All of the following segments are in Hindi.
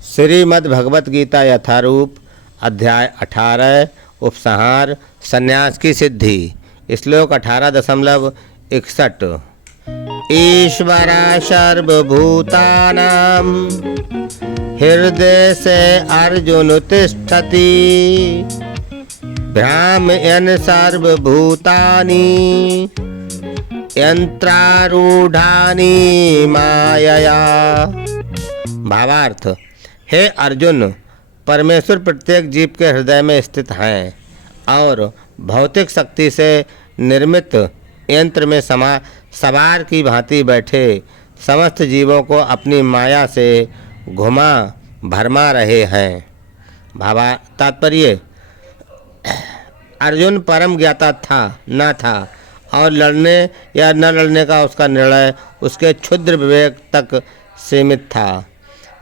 श्रीमद् भगवत गीता यथारूप अध्याय 18 उपसंहार संन्यास की सिद्धि। श्लोक 18.61 ईश्वरा सर्वभूतानां हृदय से अर्जुन तिष्ठति भ्रामयन् सर्वभूतानि यंत्रारूढ़ानि मायया। भावार्थ, हे अर्जुन, परमेश्वर प्रत्येक जीव के हृदय में स्थित हैं और भौतिक शक्ति से निर्मित यंत्र में सवार की भांति बैठे समस्त जीवों को अपनी माया से घुमा भरमा रहे हैं। भावा तात्पर्य, अर्जुन परम ज्ञाता न था और लड़ने या न लड़ने का उसका निर्णय उसके क्षुद्र विवेक तक सीमित था।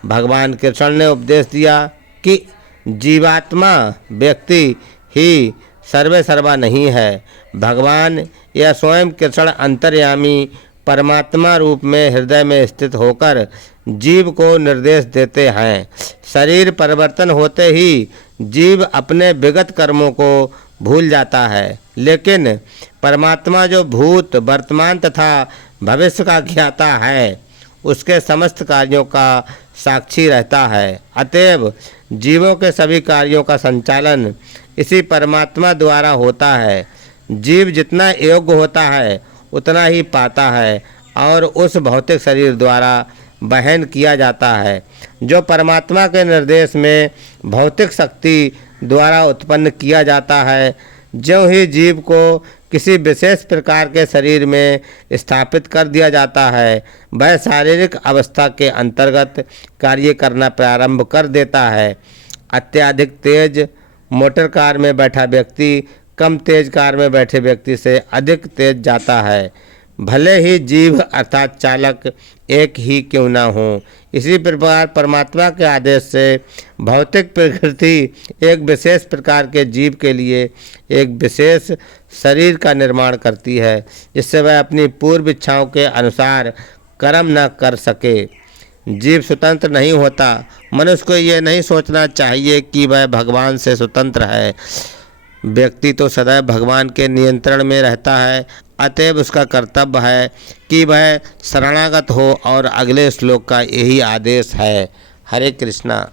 भगवान कृष्ण ने उपदेश दिया कि जीवात्मा व्यक्ति ही सर्वे सर्वा नहीं है। भगवान या स्वयं कृष्ण अंतर्यामी परमात्मा रूप में हृदय में स्थित होकर जीव को निर्देश देते हैं। शरीर परिवर्तन होते ही जीव अपने विगत कर्मों को भूल जाता है, लेकिन परमात्मा जो भूत वर्तमान तथा भविष्य का ज्ञाता है उसके समस्त कार्यों का साक्षी रहता है। अतएव जीवों के सभी कार्यों का संचालन इसी परमात्मा द्वारा होता है। जीव जितना योग्य होता है उतना ही पाता है और उस भौतिक शरीर द्वारा वहन किया जाता है जो परमात्मा के निर्देश में भौतिक शक्ति द्वारा उत्पन्न किया जाता है। ज्यों ही जीव को किसी विशेष प्रकार के शरीर में स्थापित कर दिया जाता है, वह शारीरिक अवस्था के अंतर्गत कार्य करना प्रारंभ कर देता है। अत्यधिक तेज मोटर कार में बैठा व्यक्ति कम तेज कार में बैठे व्यक्ति से अधिक तेज जाता है, भले ही जीव अर्थात चालक एक ही क्यों न हो। इसी प्रकार परमात्मा के आदेश से भौतिक प्रकृति एक विशेष प्रकार के जीव के लिए एक विशेष शरीर का निर्माण करती है, जिससे वह अपनी पूर्व इच्छाओं के अनुसार कर्म न कर सके। जीव स्वतंत्र नहीं होता। मनुष्य को यह नहीं सोचना चाहिए कि वह भगवान से स्वतंत्र है। व्यक्ति तो सदैव भगवान के नियंत्रण में रहता है। अतएव उसका कर्तव्य है कि वह शरणागत हो और अगले श्लोक का यही आदेश है। हरे कृष्णा।